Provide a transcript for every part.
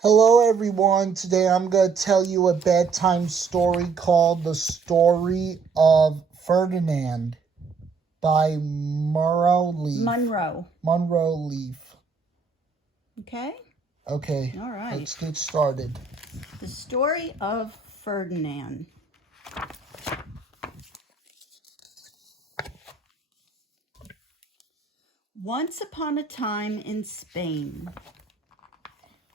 Hello, everyone. Today I'm going to tell you a bedtime story called The Story of Ferdinand by Munro. Munro Leaf. Okay? Okay, All right. let's get started. The story of Ferdinand. Once upon a time in Spain,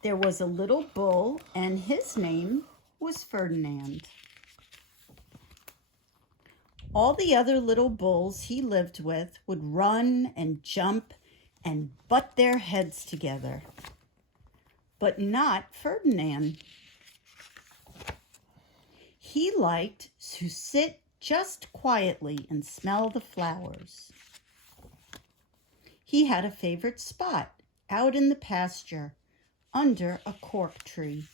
there was a little bull, and his name was Ferdinand. All the other little bulls he lived with would run and jump and butt their heads together. But not Ferdinand. He liked to sit just quietly and smell the flowers. He had a favorite spot out in the pasture under a cork tree.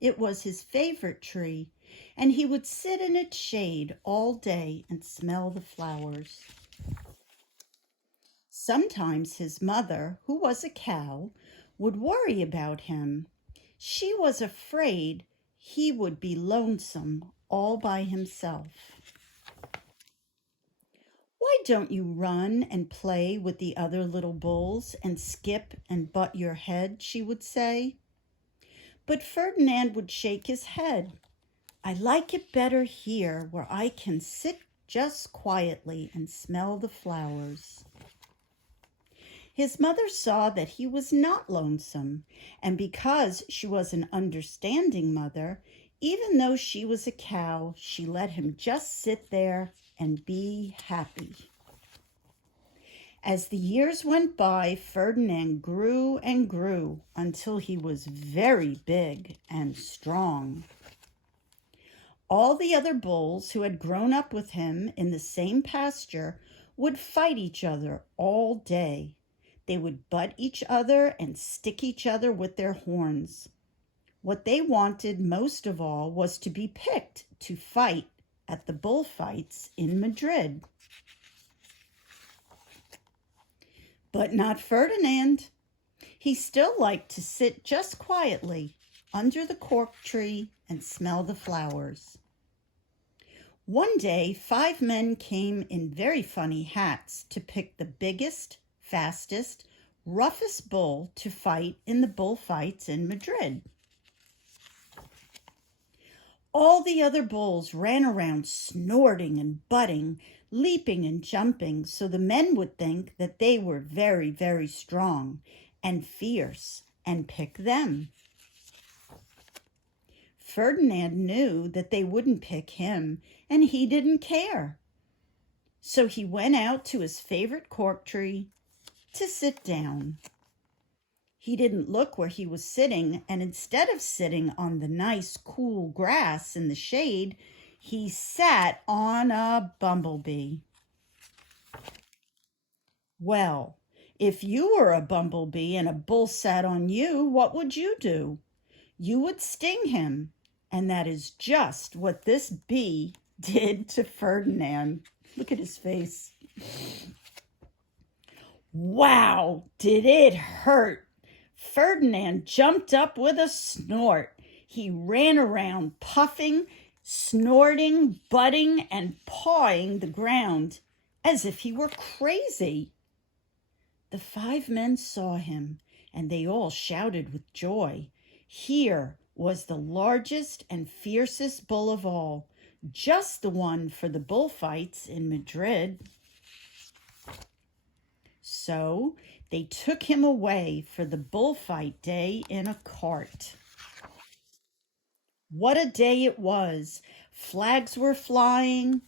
It was his favorite tree, and he would sit in its shade all day and smell the flowers. Sometimes his mother, who was a cow, would worry about him. She was afraid he would be lonesome all by himself. "Why don't you run and play with the other little bulls and skip and butt your head?" she would say. But Ferdinand would shake his head. "I like it better here where I can sit just quietly and smell the flowers." His mother saw that he was not lonesome, and because she was an understanding mother, even though she was a cow, she let him just sit there and be happy. As the years went by, Ferdinand grew and grew until he was very big and strong. All the other bulls who had grown up with him in the same pasture would fight each other all day. They would butt each other and stick each other with their horns. What they wanted most of all was to be picked to fight at the bullfights in Madrid. But not Ferdinand. He still liked to sit just quietly under the cork tree and smell the flowers. One day, 5 men came in very funny hats to pick the biggest, fastest, roughest bull to fight in the bullfights in Madrid. All the other bulls ran around snorting and butting, leaping and jumping, so the men would think that they were very, very strong and fierce and pick them. Ferdinand knew that they wouldn't pick him, and he didn't care. So he went out to his favorite cork tree to sit down. He didn't look where he was sitting, and instead of sitting on the nice, cool grass in the shade, he sat on a bumblebee. Well, if you were a bumblebee and a bull sat on you, what would you do? You would sting him, and that is just what this bee did to Ferdinand. Look at his face. Wow, did it hurt! Ferdinand jumped up with a snort. He ran around puffing, snorting, butting, and pawing the ground as if he were crazy. The 5 men saw him, and they all shouted with joy. Here was the largest and fiercest bull of all, just the one for the bullfights in Madrid. So they took him away for the bullfight day in a cart. What a day it was! Flags were flying,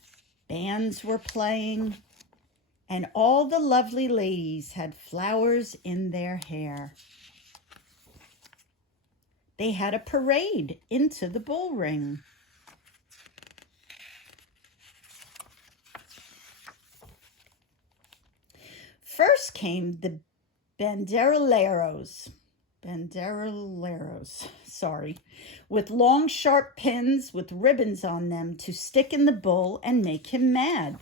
bands were playing, and all the lovely ladies had flowers in their hair. They had a parade into the bull ring. First came the banderilleros, with long sharp pins with ribbons on them to stick in the bull and make him mad.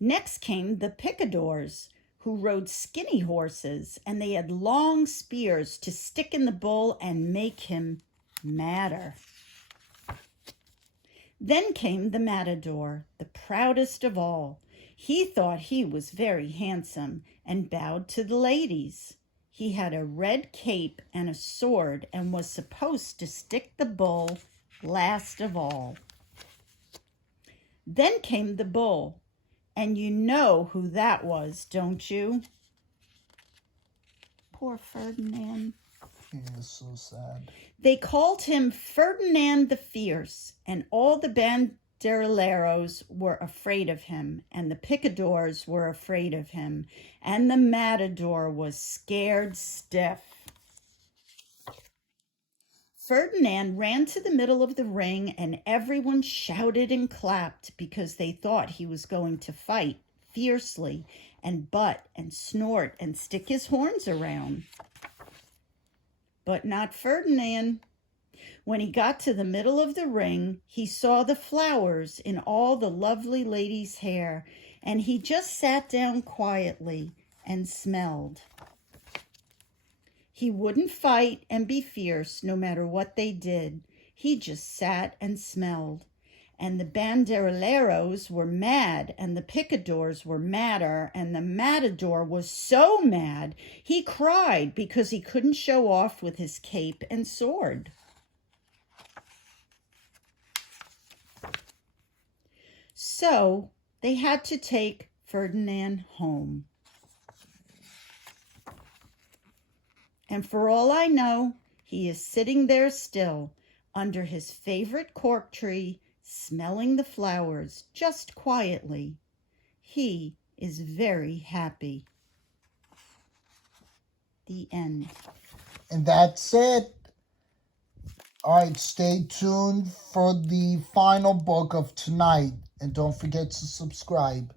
Next came the picadors, who rode skinny horses, and they had long spears to stick in the bull and make him madder. Then came the matador, the proudest of all. He thought he was very handsome and bowed to the ladies. He had a red cape and a sword and was supposed to stick the bull last of all. Then came the bull, and you know who that was, don't you? Poor Ferdinand. He is so sad. They called him Ferdinand the Fierce, and all the banderilleros were afraid of him, and the picadors were afraid of him, and the matador was scared stiff. Ferdinand ran to the middle of the ring, and everyone shouted and clapped because they thought he was going to fight fiercely and butt and snort and stick his horns around. But not Ferdinand. When he got to the middle of the ring, he saw the flowers in all the lovely ladies' hair, and he just sat down quietly and smelled. He wouldn't fight and be fierce no matter what they did. He just sat and smelled. And the banderilleros were mad, and the picadors were madder, and the matador was so mad he cried because he couldn't show off with his cape and sword. So they had to take Ferdinand home. And for all I know, he is sitting there still under his favorite cork tree, smelling the flowers just quietly. He is very happy. The end. And that's it. All right, stay tuned for the final book of tonight. And don't forget to subscribe.